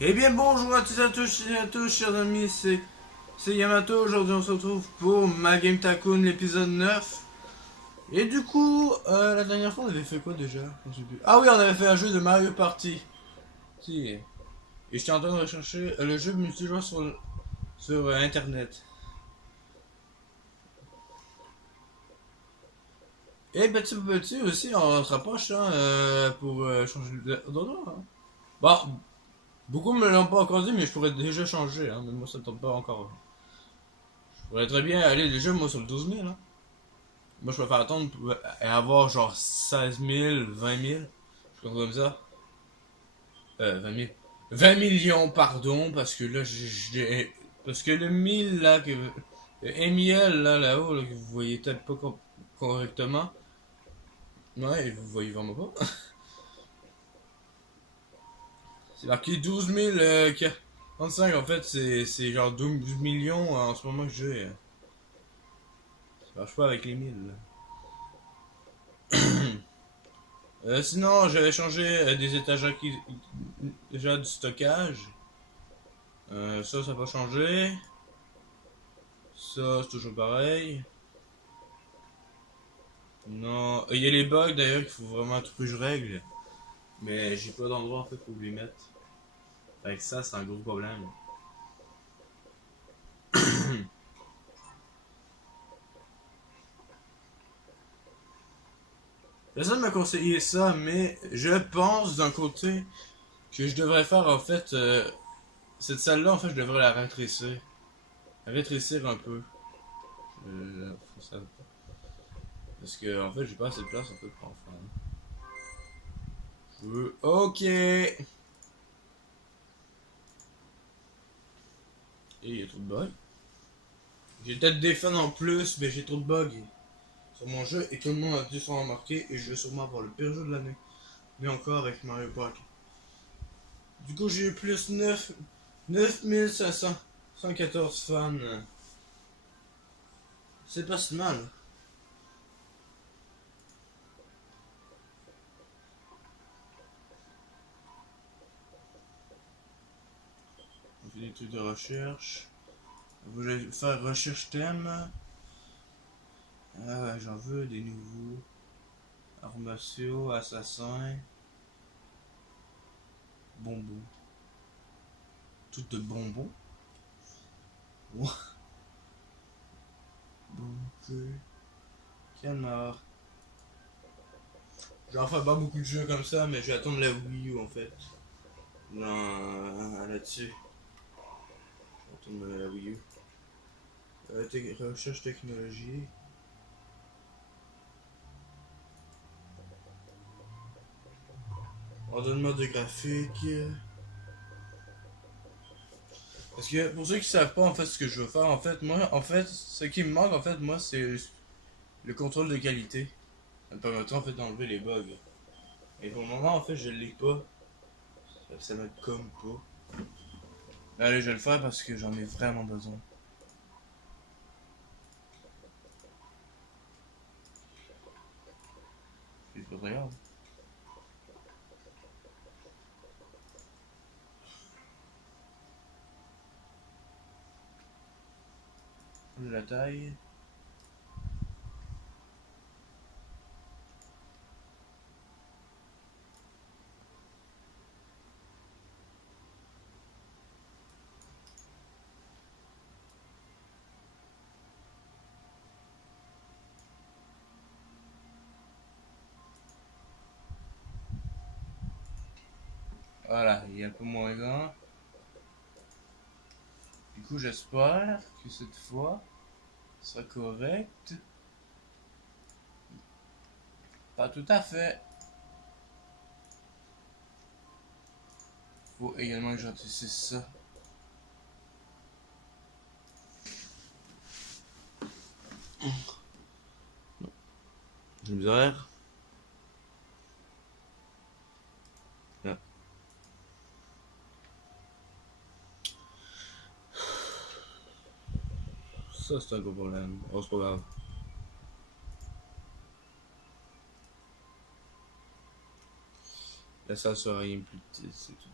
Eh bien bonjour à tous et à tous chers amis, c'est Yamato, aujourd'hui on se retrouve pour ma Game Tycoon l'épisode 9. Et du coup, la dernière fois on avait fait quoi déjà? Je sais plus. Ah oui, on avait fait un jeu de Mario Party. Si. Et j'étais en train de rechercher le jeu multijoueur sur internet. Et petit petit aussi, on se rapproche hein, pour changer d'endroit. Hein. Bon, beaucoup me l'ont pas encore dit, mais je pourrais déjà changer, hein, mais moi ça tombe pas encore. Je pourrais très bien aller déjà moi sur le 12 000. Hein. Moi, je préfère attendre pour avoir genre 16 000, 20 000. Je pense comme ça. 20 000. 20 millions, pardon, parce que là, parce que le 1000 là, le MIL là, là-haut, là, que vous voyez peut-être pas correctement. Ouais, vous voyez vraiment pas. C'est marqué 12 000, 45 en fait, c'est genre 12 millions en ce moment que j'ai. Ça marche pas avec les 1000 là. Sinon, j'avais changé des étages déjà du stockage. Ça n'a pas changé. Ça, c'est toujours pareil. Non, il y a les bugs d'ailleurs qu'il faut vraiment tout que je règle. Mais j'ai pas d'endroit en fait pour lui mettre. Fait que ça, c'est un gros problème. Personne m'a conseillé ça, mais je pense d'un côté que je devrais faire en fait cette salle-là, en fait, je devrais la rétrécir. La rétrécir un peu. Ça, parce que en fait, j'ai pas assez de place en fait pour en faire. Ok. Et il y a trop de bugs. J'ai peut-être des fans en plus, mais j'ai trop de bugs sur mon jeu et tout le monde a dû s'en remarquer et je vais sûrement avoir le pire jeu de l'année. Mais encore avec Mario Party. Du coup, j'ai eu plus 9514 fans. C'est pas si mal. On fait des trucs de recherche. Vous voulez faire recherche thème. Ah ouais, j'en veux des nouveaux. Arts martiaux, assassins, bonbons. Tout de bonbons. Bon, ok. Calmar. J'en fais pas beaucoup de jeux comme ça, mais je vais attendre la Wii U en fait. Là-dessus. Je vais attendre la Wii U. Recherche technologie. Ordonnement de graphique. Parce que pour ceux qui savent pas en fait ce que je veux faire, en fait, moi, en fait, ce qui me manque en fait, moi, c'est le contrôle de qualité. Ça me permettra en fait d'enlever les bugs. Et pour le moment, en fait, je l'ai pas. Ça m'aide comme pas. Mais allez, je vais le faire parce que j'en ai vraiment besoin. C'est pas très grave. La taille. Voilà, il est un peu moins grand. Du coup, j'espère que cette fois, ce sera correct. Pas tout à fait. Faut également que j'anticipe ça. J'ai misère. Là. Ça, c'est un gros problème. Oh, c'est pas grave. La salle sera rien plus petite, c'est tout.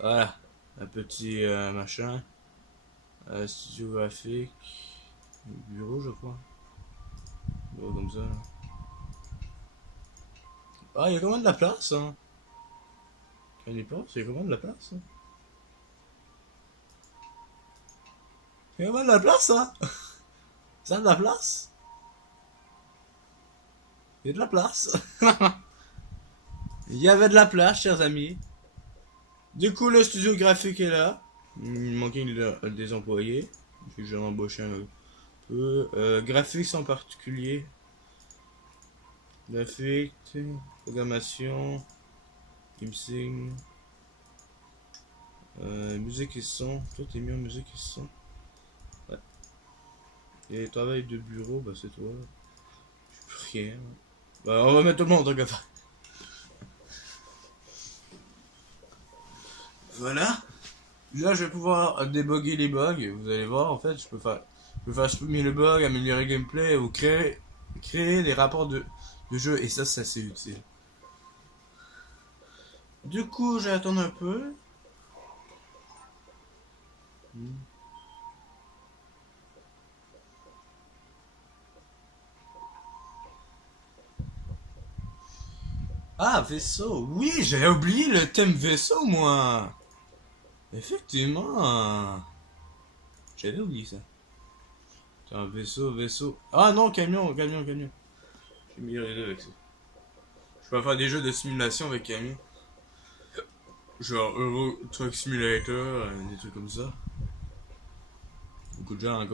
Voilà, un petit machin. Studio graphique. Bureau, je crois. Bureau comme ça. Là. Ah, il y a quand même de la place, hein. Quand on y pense, il y a quand même de la place. Hein. Il y a quand même de la place, hein. Ça a de la place. Il y a de la place. Il y avait de la place, chers amis. Du coup, le studio graphique est là. Il manquait des employés. Puis j'en ai embauché un peu. Graphique en particulier. Graphique, programmation, IMSIG, musique et son. Toi, t'es mis en musique et son. Ouais. Et travail de bureau, bah c'est toi. Je sais plus rien. Bah, on va mettre tout le monde en tant qu'à faire. Voilà. Là, je vais pouvoir débugger les bugs. Vous allez voir, en fait, je peux faire supprimer le bug, améliorer le gameplay ou créer des rapports de jeu. Et ça, c'est assez utile. Du coup, je vais attendre un peu. Ah, vaisseau. Oui, j'avais oublié le thème vaisseau, moi. Effectivement. J'avais oublié ça. Attends, vaisseau. Ah non, camion. J'ai mis les deux avec ça. Je peux faire des jeux de simulation avec camion. Genre Euro Truck Simulator, des trucs comme ça. Beaucoup de gens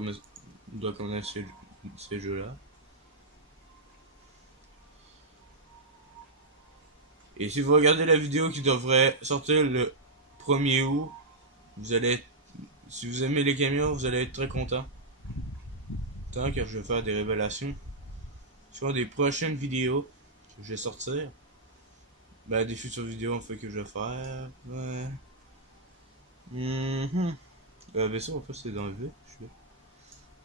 doivent connaître ces jeux-là. Et si vous regardez la vidéo qui devrait sortir le 1er août, vous allez être, si vous aimez les camions, vous allez être très content. Tant car je vais faire des révélations sur des prochaines vidéos que je vais sortir. Ben, des futures vidéos en fait que je vais faire. Ouais. Vaisseau, en fait, c'est dans le V.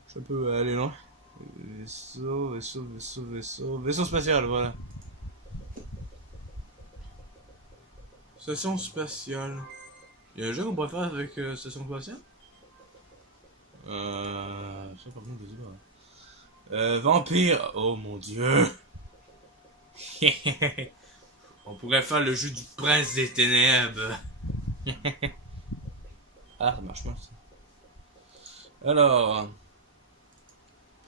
Je peux aller loin. Vaisseau. Vaisseau spatial, voilà. Station spatiale. Il y a un jeu qu'on pourrait faire avec station spatiale? Ça par contre, je sais pas. Vampire. Oh mon dieu. On pourrait faire le jeu du prince des ténèbres. Ah, ça marche mal ça. Alors,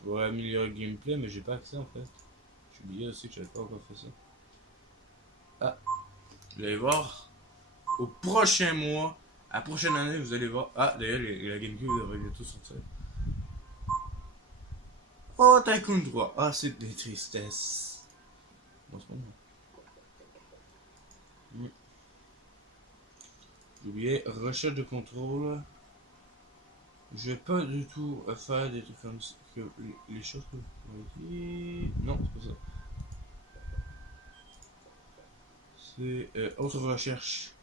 pour améliorer le gameplay, mais j'ai pas accès en fait. J'ai oublié aussi que j'avais pas encore fait ça. Ah, vous allez voir. Au prochain mois, à la prochaine année, vous allez voir. Ah, d'ailleurs, la GameCube devrait bientôt sortir. Oh, Tycoon 3. Ah, c'est des tristesses. Bon, c'est pas moi. J'ai oublié, recherche de contrôle. Je vais pas du tout faire des trucs comme ça. Les choses que vous dit. Non, c'est pas ça. C'est autre recherche.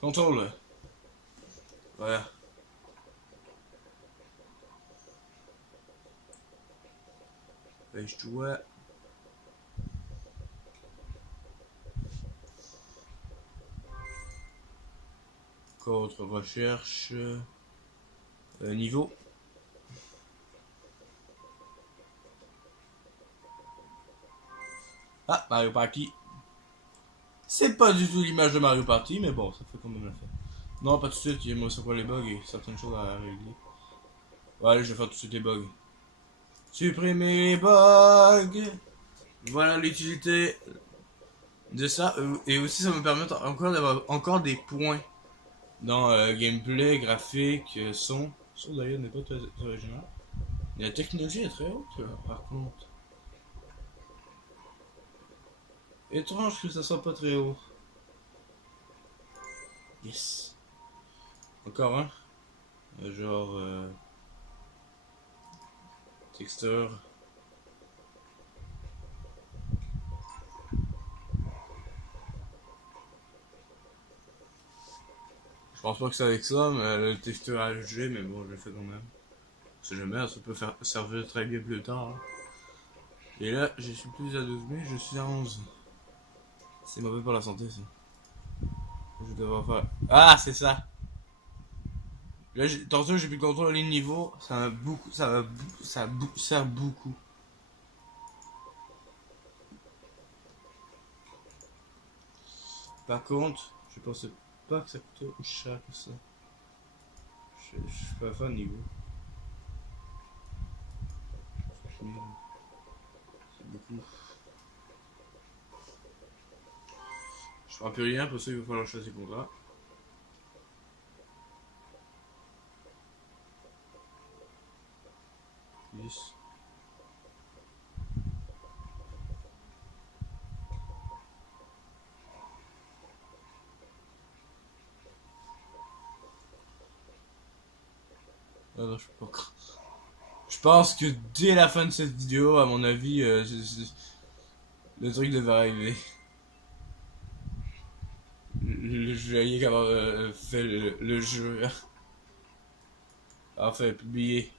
Contrôle. Voilà. Je dois. Autre recherche. Niveau. Ah, Mario Party. C'est pas du tout l'image de Mario Party, mais bon, ça fait quand même l'affaire. Non, pas tout de suite, il me reste encore les bugs et certaines choses à régler. Ouais, allez, je vais faire tout de suite les bugs. Supprimer les bugs. Voilà l'utilité de ça. Et aussi, ça me permet encore d'avoir encore des points dans gameplay, graphique, son. Son d'ailleurs n'est pas très original. La technologie est très haute, par contre. Étrange que ça soit pas très haut. Yes. Encore un. Genre. Texture. Je pense pas que c'est avec ça, mais le texture HG, mais bon, je le fais quand même. Si jamais, ça peut servir très bien plus tard. Hein. Et là, je suis plus à 12 000, je suis à 11. C'est mauvais pour la santé, ça. Je devrais faire. Ah, c'est ça. Là, tantôt, j'ai pu contrôler le niveau. Ça m'a beaucoup. Ça sert beaucoup. Par contre, je pensais pas que ça coûtait aussi cher que ça. Je suis pas fan niveau. C'est beaucoup. Je ferai plus rien, pour ça il va falloir choisir contrat. Yes. Ah non, je peux pas. Je pense que dès la fin de cette vidéo, à mon avis, le truc devait arriver. Le jeu, il est quand même fait le jeu. Enfin, publié.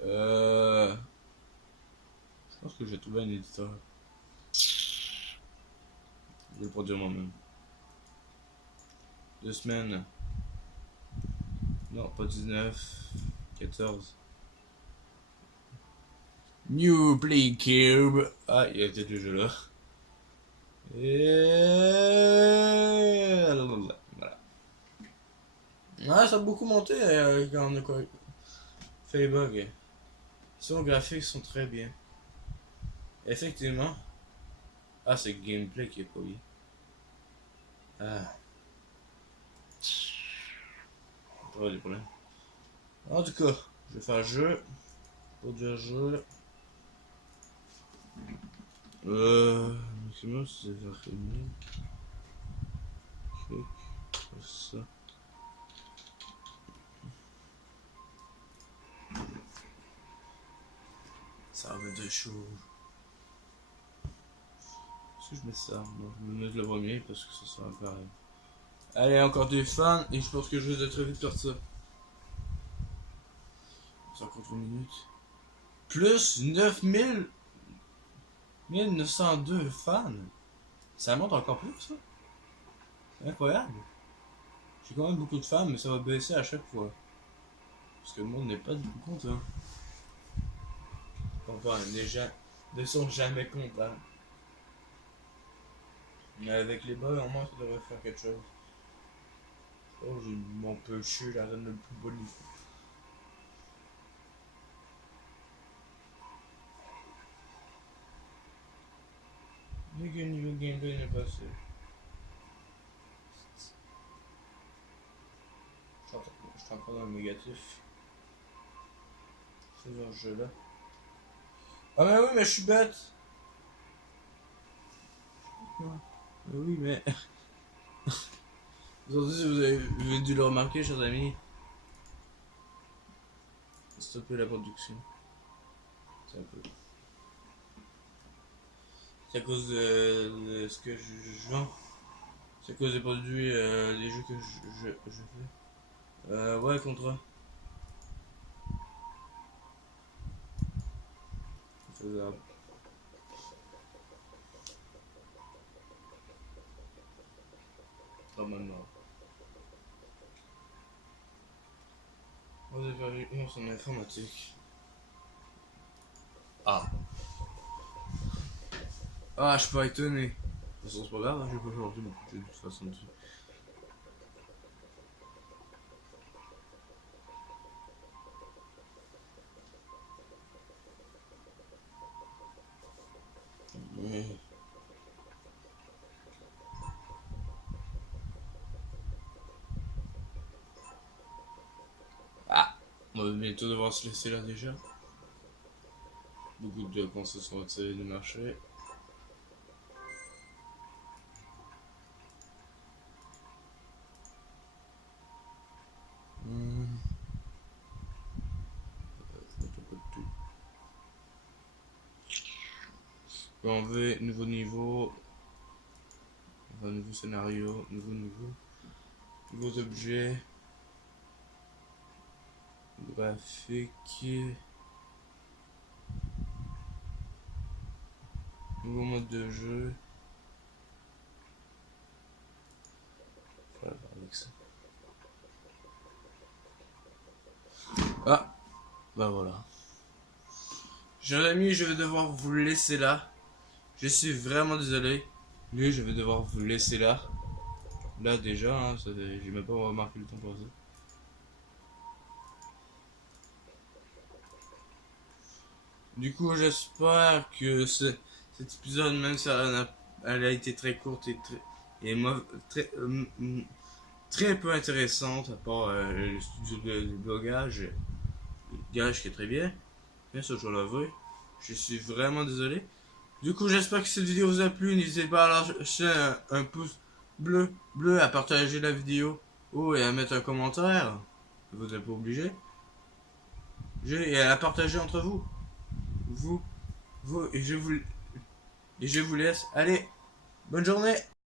Je pense que j'ai trouvé un éditeur. Je vais le produire moi-même. 2 semaines. Non, pas 19. 14. New Play Cube. Ah, il y a peut-être le jeu là. Et... Voilà. Ouais, ça a beaucoup monté quand on a fait les bugs. Les sons graphiques sont très bien. Effectivement. Ah, c'est le gameplay qui est pas bien. Ah, pas des problèmes. En tout cas, je vais faire jeu. Pour dire jeu. Maximum, c'est vers une. Clic. Ça. Ça va mettre de choses. Est-ce que je mets ça? Non, je vais mettre le premier parce que ça sera pareil. Allez, encore des fans et je pense que je vais très vite faire ça. 53 minutes. Plus 9000 1902 fans. Ça monte encore plus, ça. C'est incroyable. J'ai quand même beaucoup de fans, mais ça va baisser à chaque fois. Parce que le monde n'est pas du tout content. Enfin, les gens ne sont jamais contents. Mais avec les bugs, en moins, ça devrait faire quelque chose. Oh, j'ai mon pêcher, la reine le plus beau niveau. Mais quel niveau gameplay n'est passé? Je suis encore dans le négatif. C'est dans ce jeu-là. Ah, mais oui, mais je suis bête! Mais oui, mais. Aujourd'hui, si vous avez dû le remarquer, chers amis, stopper la production. C'est un peu. C'est à cause de ce que je vends. C'est à cause des produits, des jeux que je fais. Ouais, contrat. C'est faisable. Normalement. On va faire une en informatique. Ah. Ah, je suis pas étonné. De toute façon, c'est pas grave, hein, j'ai pas changé mon budget de toute façon dessus. Mais... Ah, on va bientôt devoir se laisser là déjà. Beaucoup de cons se sont retirés du marché. Hmm. On veut nouveau niveau, enfin, nouveau scénario, nouveaux objets, graphique, nouveau mode de jeu. Bah voilà. Chers amis, je vais devoir vous laisser là. Je suis vraiment désolé. Lui, je vais devoir vous laisser là. Là déjà, hein, j'ai même pas remarqué le temps passer. Du coup, j'espère que cet épisode, même si elle a été très courte et très, très peu intéressante, à part le studio de blogage, gage qui est très bien. Bien sûr, je l'avoue. Je suis vraiment désolé. Du coup, j'espère que cette vidéo vous a plu. N'hésitez pas à lâcher un pouce bleu, à partager la vidéo et à mettre un commentaire. Vous n'êtes pas obligé. Et à la partager entre vous. Vous, et je vous laisse. Allez, bonne journée.